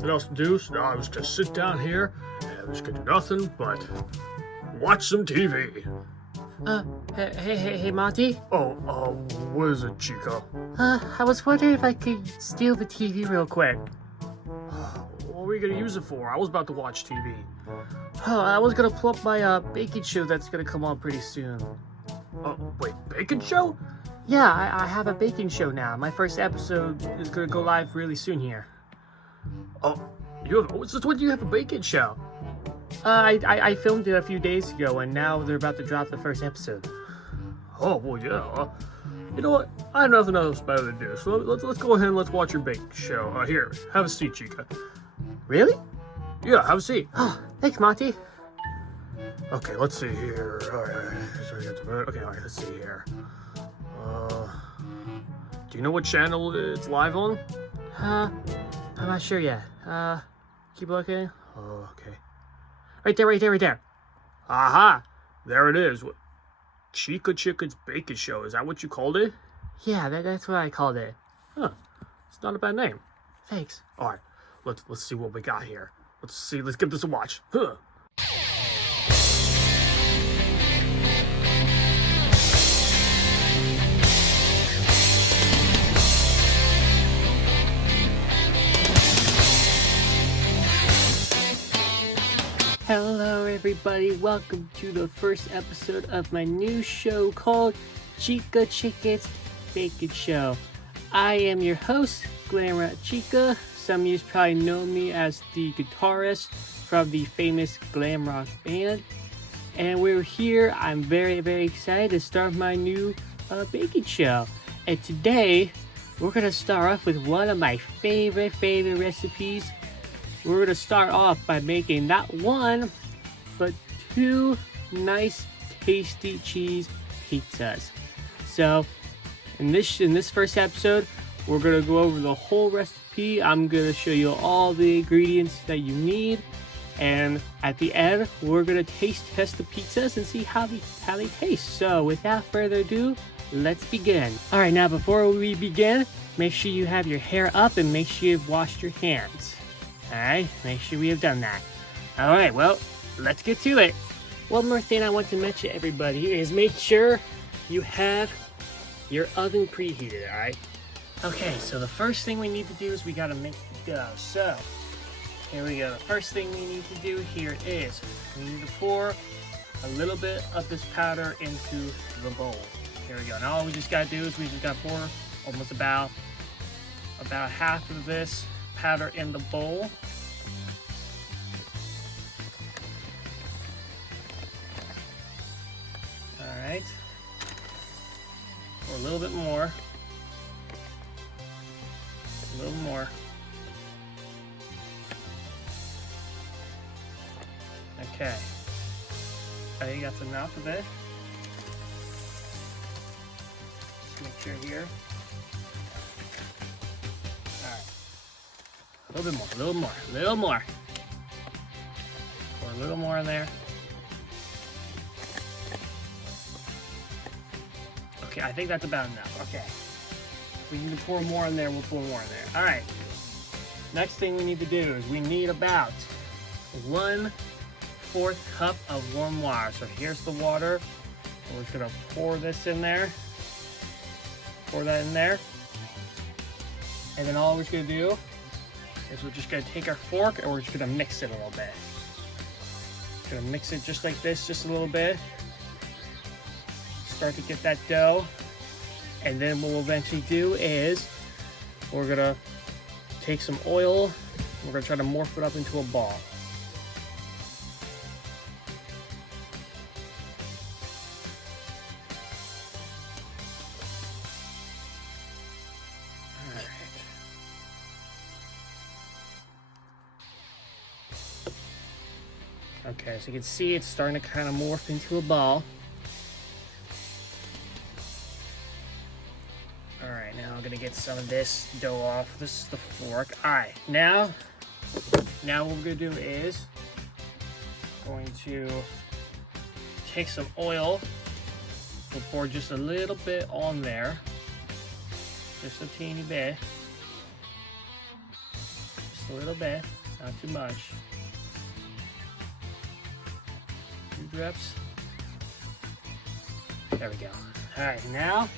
nothing else to do, so now I was gonna sit down here and I was gonna do nothing but watch some TV. Hey, Monty. What is it, Chica? I was wondering if I could steal the TV real quick. What are we gonna use it for? I was about to watch TV. Oh, I was gonna pull up my baking show that's gonna come on pretty soon. Wait, bacon show? Yeah, I have a baking show now. My first episode is gonna go live really soon here. Since when do you have a bacon show? I filmed it a few days ago, and now they're about to drop the first episode. Oh, well, yeah. You know what? I have nothing else better to do, so let's go ahead and let's watch your bake show. Here, have a seat, Chica. Really? Yeah, have a seat. Oh, thanks, Monty. Okay, let's see here. Okay, all right, let's see here. Do you know what channel it's live on? I'm not sure yet. Keep looking. Oh, okay. Right there. Aha! There it is. Chica's Bacon Show. Is that what you called it? Yeah, that's what I called it. Huh. It's not a bad name. Thanks. All right. Let's see what we got here. Let's give this a watch. Huh. Hello everybody, welcome to the first episode of my new show called Chica's Bacon Show. I am your host, Glamrock Chica. Some of you probably know me as the guitarist from the famous Glamrock band. And we're here, I'm very excited to start my new baking show. And today, we're going to start off with one of my favorite recipes. We're going to start off by making not one, but two nice, tasty cheese pizzas. So, in this first episode, we're going to go over the whole recipe. I'm going to show you all the ingredients that you need. And at the end, we're going to taste test the pizzas and see how they taste. So, without further ado, let's begin. Alright, now before we begin, make sure you have your hair up and make sure you've washed your hands. Alright, make sure we have done that. Alright, well, let's get to it. One more thing I want to mention, everybody, is make sure you have your oven preheated, alright? Okay, so the first thing we need to do is we gotta make the dough. So, here we go. The first thing we need to do here is we need to pour a little bit of this powder into the bowl. Here we go. Now all we just gotta do is we just gotta pour almost about half of this powder in the bowl. Alright. Pour a little bit more. A little more. Okay. I think that's enough of it. Just make sure here. A little bit more, a little more. Pour a little more in there. Okay, I think that's about enough. Okay. If we need to pour more in there, we'll pour more in there. Alright. Next thing we need to do is we need about 1/4 cup of warm water. So here's the water. We're just gonna pour this in there. Pour that in there. And then all we're just gonna do is we're just going to take our fork and we're just going to mix it a little bit. Going to mix it just like this, just a little bit. Start to get that dough. And then what we'll eventually do is we're going to take some oil. We're going to try to morph it up into a ball. Okay, so you can see it's starting to kind of morph into a ball. Alright, now I'm going to get some of this dough off. This is the fork. Alright, now what we're going to do is going to take some oil. We'll pour just a little bit on there. Just a teeny bit. Just a little bit, not too much. 2 drips. There we go. All right, now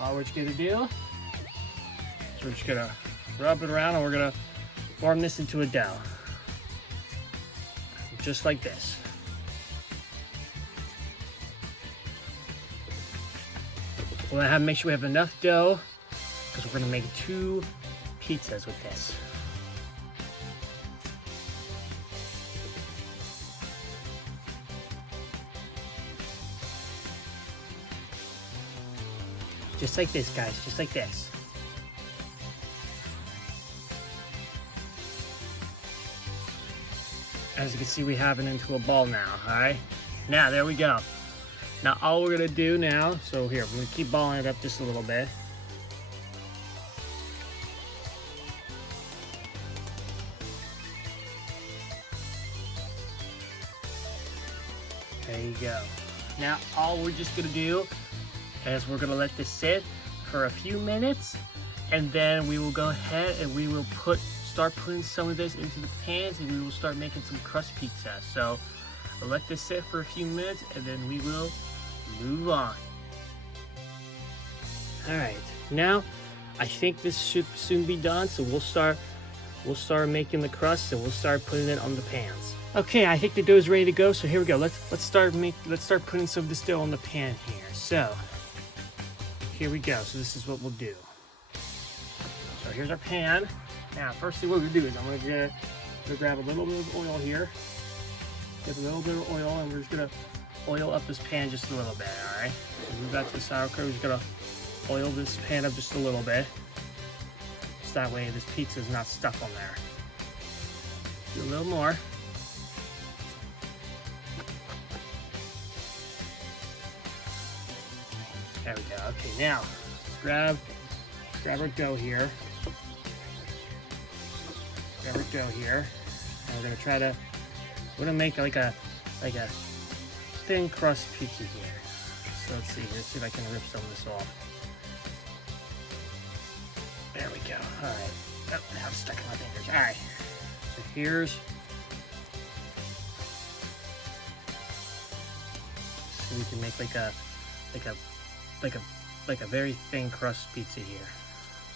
all we're just gonna do is we're just gonna rub it around and we're gonna form this into a dough. Just like this. We're gonna have to make sure we have enough dough because we're gonna make 2 pizzas with this. Just like this, guys, just like this. As you can see, we have it into a ball now, all right? Now, there we go. Now, all we're gonna do now, so here, we're gonna keep balling it up just a little bit. There you go. Now, all we're just gonna do is we're gonna let this sit for a few minutes, and then we will go ahead and we will start putting some of this into the pans, and we will start making some crust pizza. So we'll let this sit for a few minutes, and then we will move on. All right, now I think this should soon be done, so we'll start making the crust, and we'll start putting it on the pans. Okay, I think the dough is ready to go, so here we go. Let's start putting some of this dough on the pan here. So here we go. So this is what we'll do. So here's our pan. Now, first thing we're gonna do is I'm gonna grab a little bit of oil here. Get a little bit of oil, and we're just gonna oil up this pan just a little bit, all right? Move back to the sauerkraut. We're just gonna oil this pan up just a little bit. So that way this pizza is not stuck on there. Do a little more. There we go. Okay, now let's grab our dough here. Grab our dough here, and we're gonna make like a thin crust pizza here. So let's see if I can rip some of this off. There we go. All right. Oh, now it's stuck in my fingers. All right. So so we can make like a very thin crust pizza here.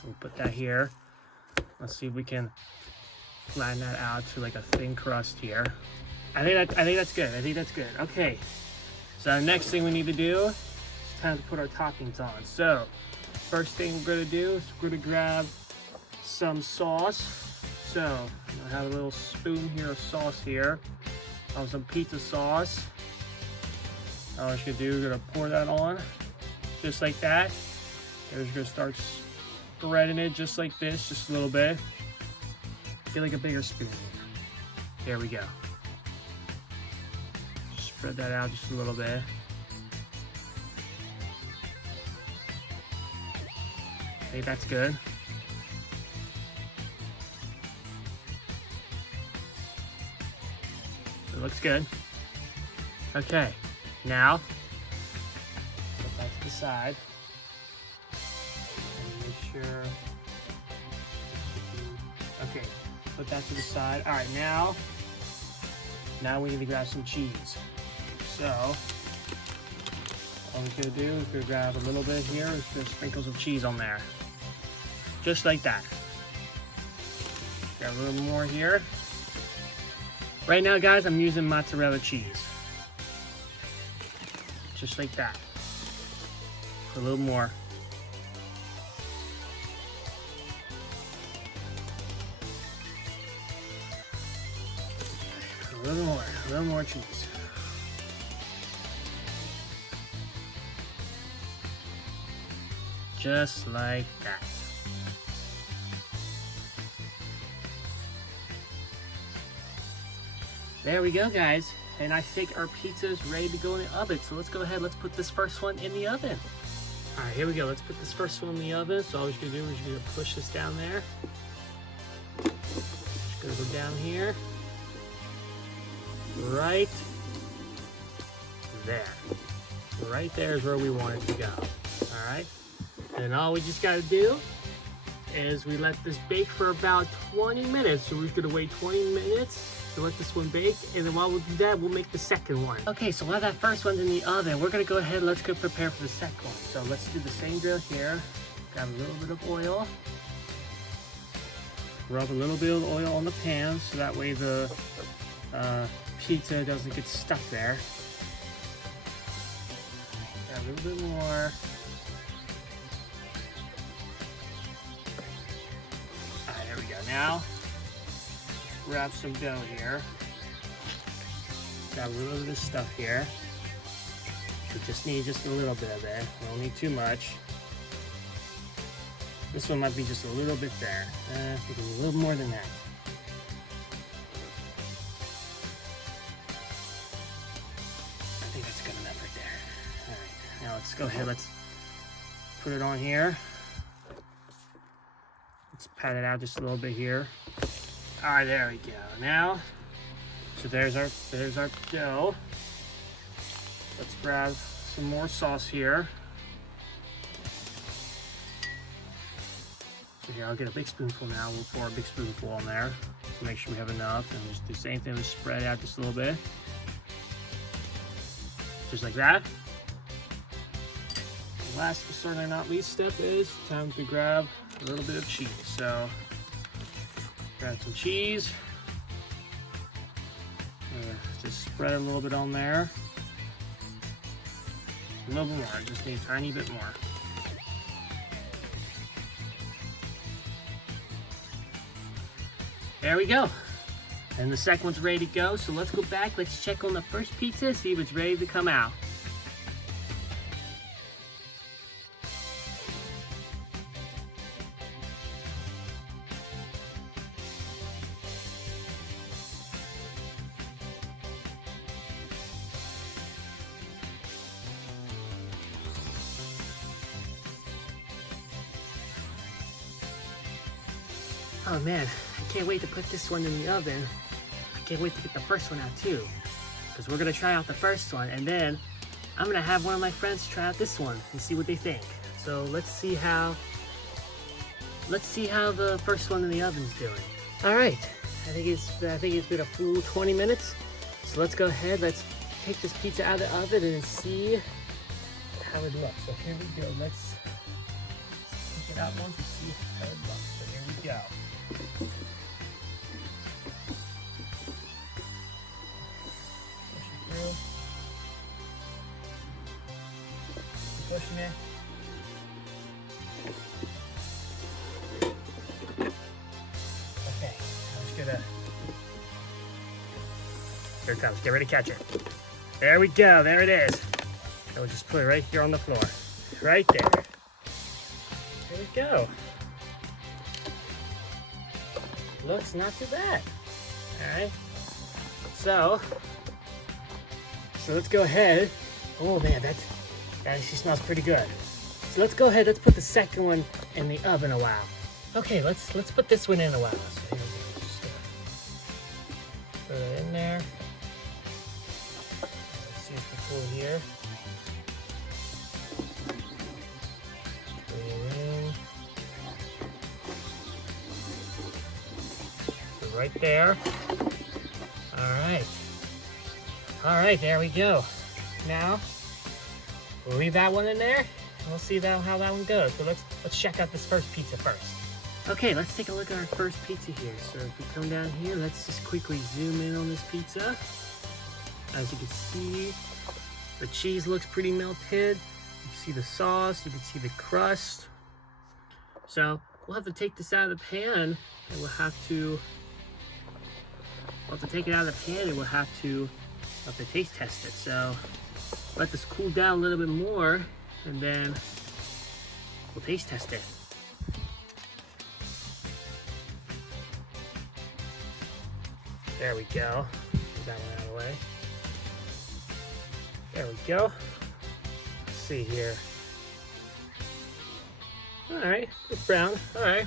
So we'll put that here. Let's see if we can flatten that out to like a thin crust here. I think that's good. I think that's good. Okay. So the next thing we need to do is time to put our toppings on. So first thing we're gonna do is we're gonna grab some sauce. So I have a little spoon here of sauce here. I have some pizza sauce. All we're gonna do, we're gonna pour that on. Just like that. We're just gonna start spreading it just like this, just a little bit. Get like a bigger spoon here. There we go. Spread that out just a little bit. I think that's good. It looks good. Okay, now put that to the side. And make sure. Okay, put that to the side. All right, now we need to grab some cheese. So all we're gonna do is we're gonna grab a little bit here. We're gonna sprinkle some cheese on there, just like that. Grab a little more here. Right now, guys, I'm using mozzarella cheese, just like that. A little more. A little more cheese. Just like that. There we go, guys. And I think our pizza is ready to go in the oven. So let's go ahead, let's put this first one in the oven. All right, here we go. Let's put this first one in the oven. So all we're gonna do is we're gonna push this down there. Just gonna go down here. Right there. Right there is where we want it to go. All right. And all we just gotta do is we let this bake for about 20 minutes. So we're gonna wait 20 minutes to let this one bake, and then while we do that, we'll make the second one. Okay, so while that first one's in the oven, we're gonna go ahead, let's go prepare for the second one. So let's do the same drill here. Grab a little bit of oil. Rub a little bit of oil on the pan so that way the pizza doesn't get stuck there. Add a little bit more. Alright, there we go. Now, grab some dough here. Got a little bit of this stuff here. We just need just a little bit of it. We don't need too much. This one might be just a little bit there. I think a little more than that. I think that's good enough right there. Alright, now let's go ahead, let's put it on here. Let's pat it out just a little bit here. Alright, there we go. Now, so there's our dough. Let's grab some more sauce here. Here, I'll get a big spoonful now. We'll pour a big spoonful on there to make sure we have enough. And just do the same thing, just spread out just a little bit. Just like that. The last but certainly not least step is time to grab a little bit of cheese. So, grab some cheese. Just spread a little bit on there. A little bit more, I just need a tiny bit more. There we go. And the second one's ready to go. So let's go back. Let's check on the first pizza, see if it's ready to come out. Oh man, I can't wait to put this one in the oven. I can't wait to get the first one out too. Because we're gonna try out the first one, and then I'm gonna have one of my friends try out this one and see what they think. So let's see how the first one in the oven's doing. Alright, I think it's been a full 20 minutes. So let's go ahead, let's take this pizza out of the oven and see how it looks. So here we go, let's take it out once and see how it looks. So here we go. Pushing it. Okay, I'm just gonna. Here it comes. Get ready to catch it. There we go. There it is. And we'll just put it right here on the floor. Right there. There we go. Looks not too bad. Alright. So let's go ahead. Oh man, that actually smells pretty good. So let's go ahead, let's put the second one in the oven a while. Okay, let's put this one in a while. So here we go. Just put it in there. Let's see if we pull here. Put it in. So right there. Alright, there we go. Now, we'll leave that one in there, and we'll see how that one goes. So let's check out this first pizza first. Okay, let's take a look at our first pizza here. So if we come down here, let's just quickly zoom in on this pizza. As you can see, the cheese looks pretty melted. You can see the sauce, you can see the crust. So we'll have to take this out of the pan, and we'll have to take it out of the pan, and we'll have to taste test it. So let this cool down a little bit more, and then we'll taste test it. There we go. Get that one out of the way. There we go. Let's see here. Alright, it's brown. Alright.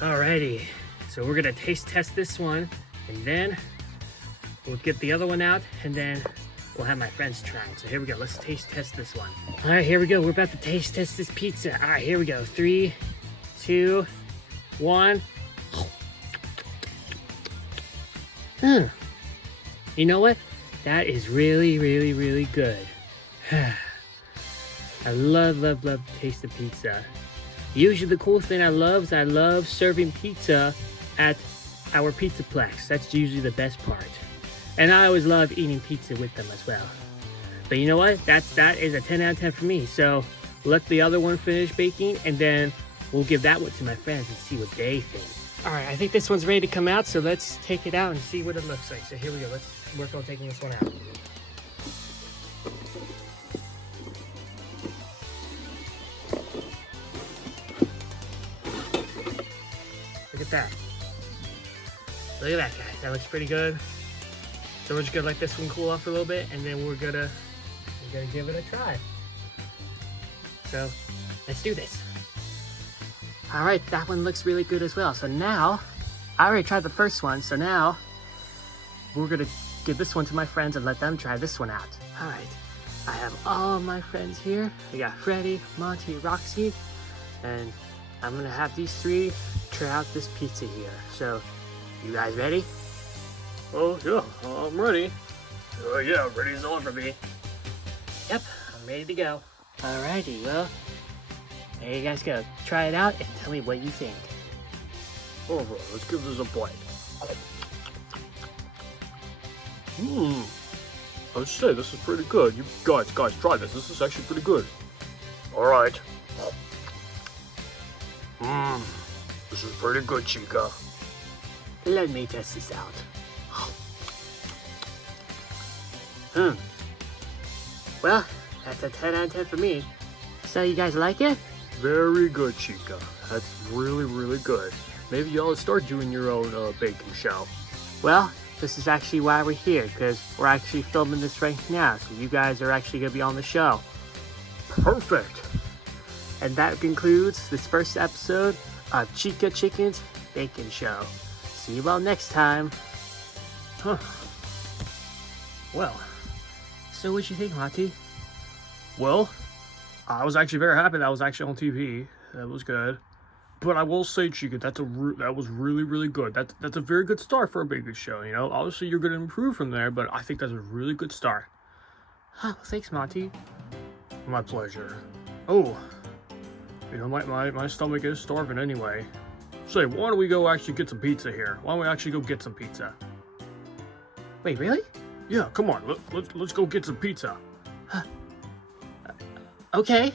Alrighty. So we're gonna taste test this one, and then we'll get the other one out, and then we'll have my friends try it. So here we go. Let's taste test this one. All right, here we go. We're about to taste test this pizza. All right, here we go. 3, 2, 1. You know what? That is really, really, really good. I love the taste of pizza. Usually the cool thing I love is I love serving pizza at our Pizzaplex. That's usually the best part. And I always love eating pizza with them as well. But you know what? That is a 10 out of 10 for me. So let the other one finish baking, and then we'll give that one to my friends and see what they think. All right, I think this one's ready to come out, so let's take it out and see what it looks like. So here we go. Let's work on taking this one out. Look at that. Look at that, guys. That looks pretty good. So we're just gonna let this one cool off a little bit, and then we're gonna give it a try. So let's do this. All right, that one looks really good as well. So now, I already tried the first one, so now we're gonna give this one to my friends and let them try this one out. All right, I have all my friends here. We got Freddy, Monty, Roxy, and I'm gonna have these 3 try out this pizza here. So, you guys ready? Oh, yeah, I'm ready. Yeah, ready's on for me. Yep, I'm ready to go. Alrighty, well, there you guys go. Try it out and tell me what you think. Alright, let's give this a bite. I'd say this is pretty good. You guys, try this. This is actually pretty good. Alright. This is pretty good, Chica. Let me test this out. Well, that's a 10 out of 10 for me. So you guys like it? Very good, Chica. That's really, really good. Maybe y'all start doing your own baking show. Well, this is actually why we're here, because we're actually filming this right now. So you guys are actually going to be on the show. Perfect. And that concludes this first episode of Chica Chicken's Baking Show. See you all next time. Huh. Well. So what you think, Monty? Well, I was actually very happy that was actually on TV. That was good. But I will say, Chica, that was really, really good. That's a very good start for a baking show, you know? Obviously, you're going to improve from there, but I think that's a really good start. Oh, thanks, Monty. My pleasure. Oh, you know, my stomach is starving anyway. Say, why don't we go actually get some pizza here? Why don't we actually go get some pizza? Wait, really? Yeah, come on. Let's go get some pizza. Okay.